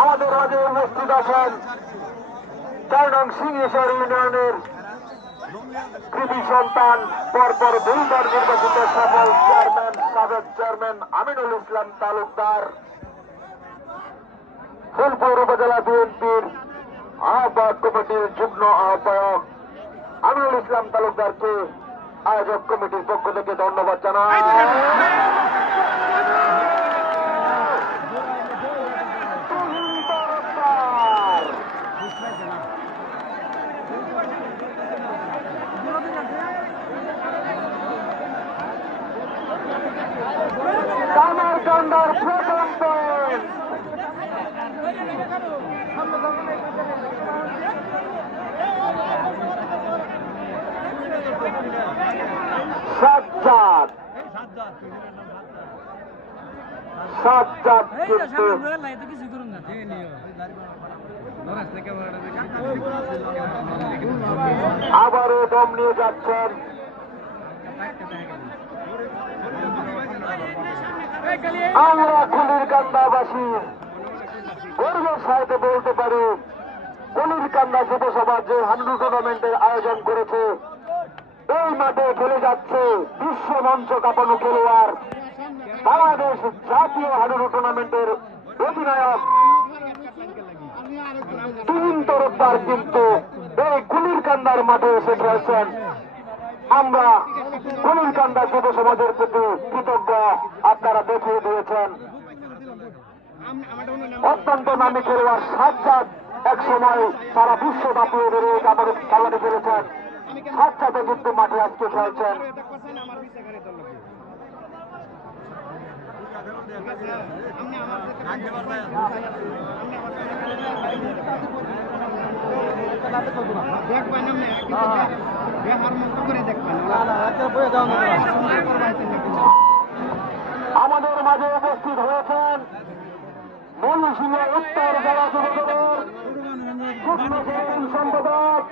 আমাদের মাঝে উপস্থিত আছেন চার নং সিংহেশ্বর ইউনিয়নের কৃতি সন্তান, পরপর দুইবার নির্বাচিত সফল চেয়ারম্যান, সাবেক চেয়ারম্যান আমিনুল ইসলাম তালুকদার। ফুলপুর উপজেলা বিএনপির আহ্বায়ক কমিটির যুগ্ম আহ্বায়ক আমিনুল ইসলাম তালুকদারকে আয়োজক কমিটির পক্ষ থেকে ধন্যবাদ জানাই কামারকান্দার প্রথম পয়েন্ট সাজ্জাদ আবারও দম নিয়ে যাচ্ছেন। আমরা কুলির কান্দাবাসী গর্বের সাথে বলতে পারি কুলির কান্দা যুব সভা যে হান্ডু টুর্নামেন্টের আয়োজন করেছে। এই মাঠে খেলে যাচ্ছে বিশ্ব মঞ্চ কাঁপানো বাংলাদেশ জাতীয় হাডুডু টুর্নামেন্টের অধিনায়ক। তিন তরফদার কিন্তু এই কুলির কান্দার মাঠে এসে খেলছেন। আমরা কুলির কান্দা যুব সমাজের প্রতি কৃতজ্ঞ, আপনারা দেখিয়ে দিয়েছেন। অত্যন্ত নামী খেলোয়াড় সাজ্জাদ এক সময় সারা বিশ্ব দাপিয়ে বেরিয়ে খেলাটি খেলেছেন। সাজ্জাদে কিন্তু মাঠে আজকে খেলছেন। আমাদের মাঝে উপস্থিত হয়েছেন ময়মনসিংহ উত্তর জেলা সম্পাদক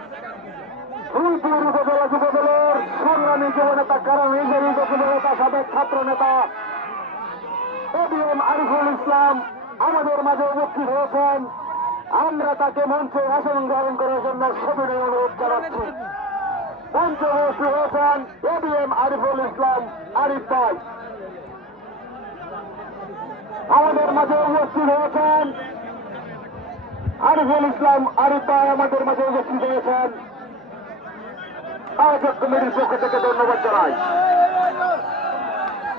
ফুলপুর উপজেলা যুবদলের সংগ্রামী যুবনেতা কারণ নিজের যুবনেতা সাবেক ছাত্র নেতা এবিএম আরিফুল ইসলাম আমাদের মাঝে উপস্থিত হয়েছেন। আমরা তাকে মঞ্চে আসন গ্রহণ করার জন্য সবিনয় অনুরোধ জানাচ্ছি। মঞ্চে উপস্থিত হয়েছেন এবিএম আরিফুল ইসলাম, আরিফ ভাই। আমাদের মাঝে উপস্থিত হয়েছেন আরিফুল ইসলাম, আরিফ ভাই আমাদের মাঝে উপস্থিত হয়েছেন। আয়োজক কমিটির পক্ষ থেকে ধন্যবাদ জানাই।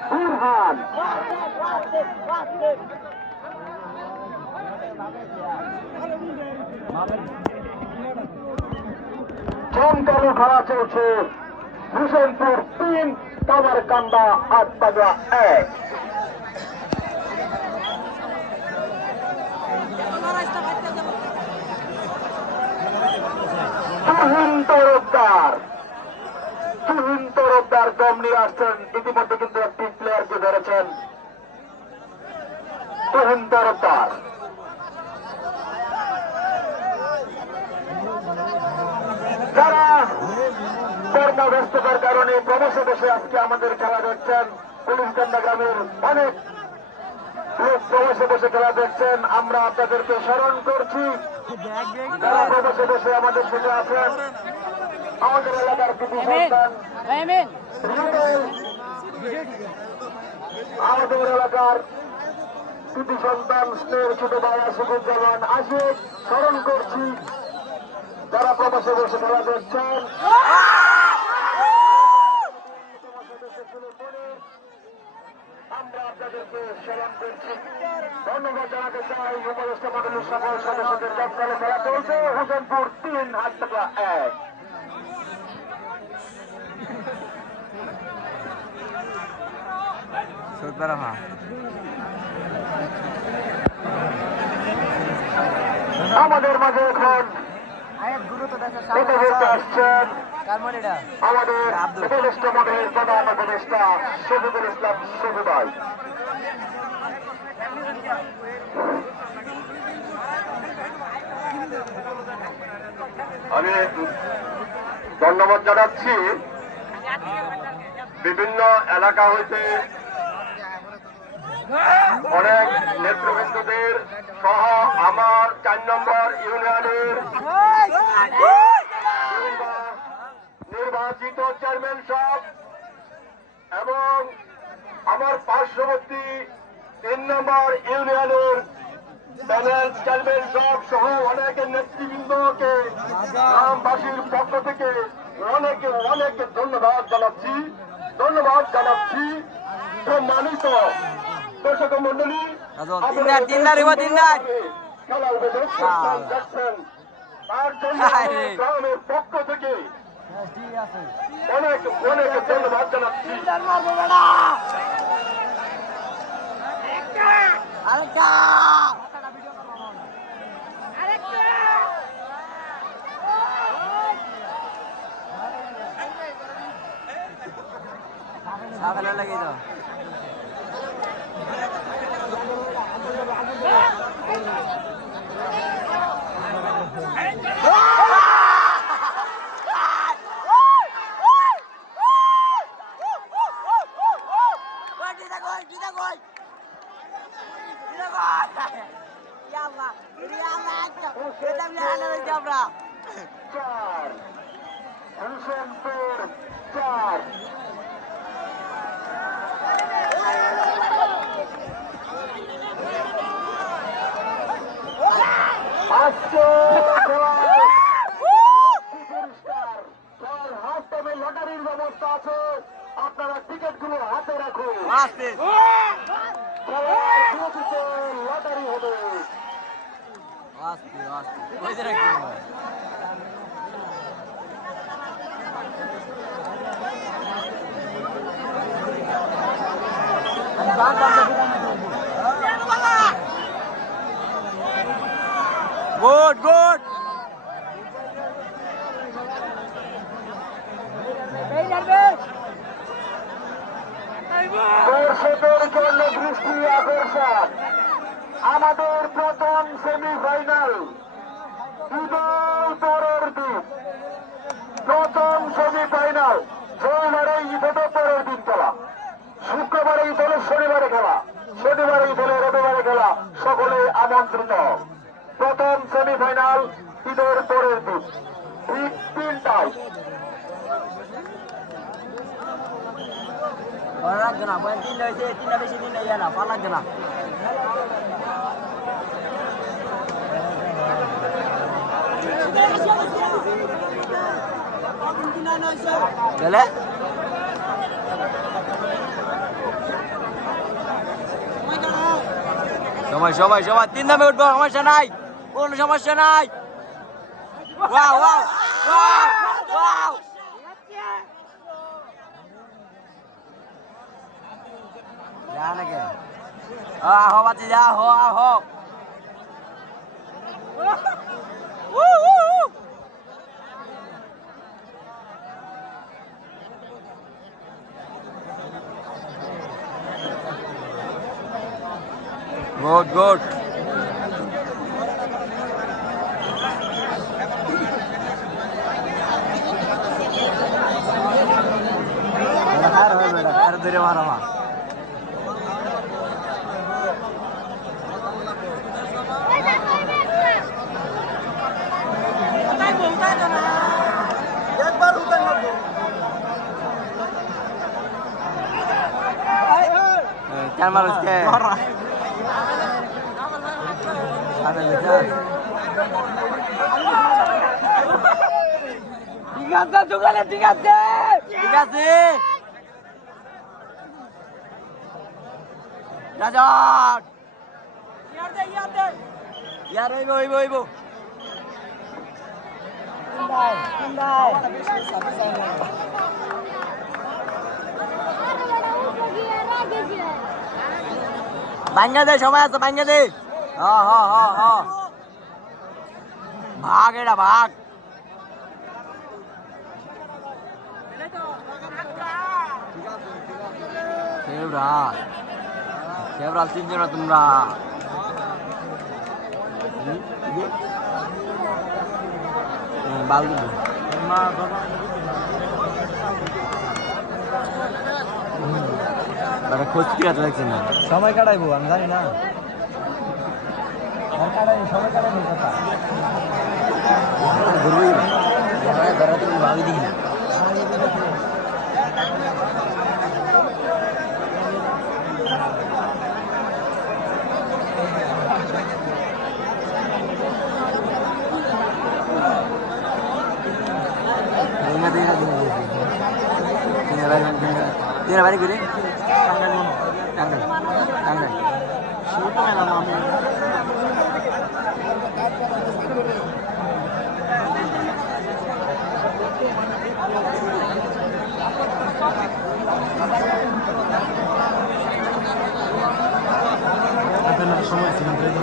বুরহান। চমকালো খেলা চলছে। হুসেনপুর তিন কামার কান্দা আট পাগলা এক তুহিন তরফদার তুহিন দম নিয়ে আসছেন ইতিমধ্যে কিন্তু একটি প্লেয়ারকে ধরেছেন তুহিন তরফদার যারা কর্মব্যস্ততার কারণে প্রবেশে বসে আজকে আমাদের খেলা দেখছেন পুলিশ কান্দা গ্রামের অনেক লোক প্রবেশে বসে খেলা দেখছেন। আমরা আপনাদেরকে স্মরণ করছি যারা প্রবেশে বসে আমাদের সাথে আছেন আমাদের এলাকার কিছু সন্তান আমাদের এলাকার কৃতি সন্তান স্নেহের ছোট ভাই আসিফুজ্জামান আশিক, স্মরণ করছি। যারা প্রবাসে বসে খেলা দেখছেন ধন্যবাদ জানাতে চাই উপদেষ্টা মন্ডলীর সকল সদস্যদের। চলছে, হোসেনপুর তিন হাত টাকা আমাদের মাঝে এখন আসছেন আমাদের উপদেষ্টা মন্ডলীর প্রধান উপদেষ্টা শফিকুল ইসলাম আমি ধন্যবাদ জানাচ্ছি বিভিন্ন এলাকা হইতে অনেক নেতৃবৃন্দদের সহ আমার চার নম্বর ইউনিয়নের নির্বাচিত চেয়ারম্যান সাহেব এবং আমার পার্শ্ববর্তী তিন নম্বর ইউনিয়নের প্যানেল চেয়ারম্যান সাহেব সহ অনেকের নেতৃবৃন্দকে গ্রামবাসীর পক্ষ থেকে অনেকে অনেকে ধন্যবাদ জানাচ্ছি ধন্যবাদ জানাচ্ছি, সম্মানিত দর্শক মন্ডলী হায় পক্ষ থেকে অনেক অনেক ধন্যবাদ জানাচ্ছি। সকালে চার হোসেনপুর চার আজকে খেলায় পুরস্কার চার হাত তবে লটারির ব্যবস্থা আছে আপনারা টিকিটগুলো লটারি হবে আসতে আসতে ওই যে রাখি। Good good. দর্শকের জন্য দৃষ্টি আকর্ষণ। আমাদের প্রথম সেমিফাইনাল ঈদল পরের দিন প্রথম সেমিফাইনাল রবিবারে ঈদটা পরের দিন খেলা। শুক্রবারে ঈদ শনিবারে খেলা। শনিবারে ঈদ রবিবারে খেলা। সকলে আমন্ত্রিত। প্রথম সেমিফাইনাল ঈদের পরের দিন। ঠিক তিনটায়। ভালো লাগছে না বলেন তিনটা হয়েছে তিনটা বেশি তিনটা ইয়ে না ভালো লাগছে না গেলে সময় সবাই সবাই, তিন দামে উঠবো, সমস্যা নাই, কোনো সমস্যা নাই। Wow wow wow. আহ বাতি যা হো আহ। Good good. আর ধরে মারা মা চার মানুষকে ঠিক আছে দোকানে ঠিক আছে ঠিক আছে রাজন ইয়ার হইব হইব হইব ভাঙ্গা দে সময় আছে দে হ হ হ হ। ভাগ এটা ভাগ। ফেভরাল ফেভরাল তিনজন তোমরা। হুম, ইয়ে? হুম, দিব খোঁজ কি আছে দেখছেন না? সময় কাটাইবো আমি জানি না। ঘুরবই ধরা তুমি ভাবি দেখি না। তিন বাড়ি ঘুরে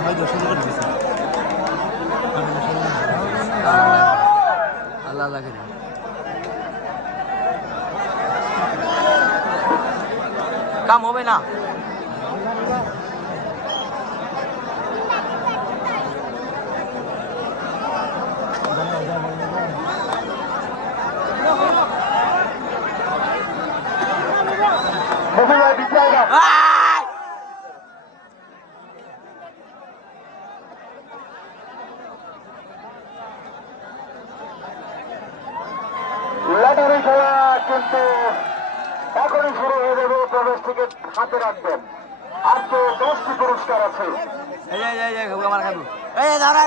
হয়তো শুরু আল্লাহ করে কাম হবে না মুখে যায় বিদ্যালয় আয়! লটারি খেলা কিন্তু এখনই শুরু হয়ে যাবে প্রবেশ টিকিট হাতে রাখবেন আজকে দশটি পুরস্কার আছে এই এই এই আমার খাব। এই যে, ধরো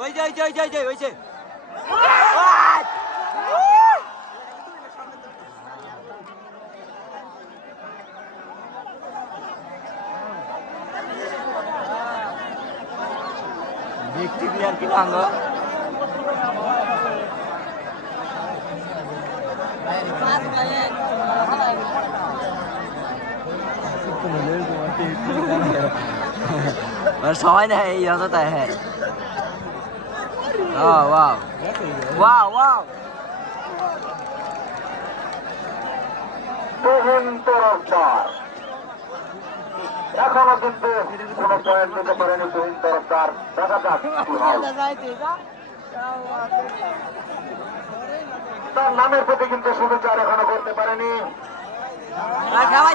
ওই যে ওই যে ওই যে ওই যে। Victorian kỹ năng nữa Mà sói này giờ nó tệ Oh wow. Wow wow. Bohun Torokdar এখনও কিন্তু কোনো পয়েন্ট নিতে পারেনি দুই তরফদার। তার নামের প্রতি কিন্তু শুভেচ্ছা এখনও করতে পারেনি। খাওয়াই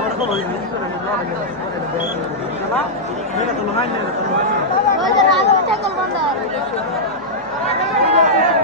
দর্শক রোমাঞ্চ ভাই ভাই না কিন্তু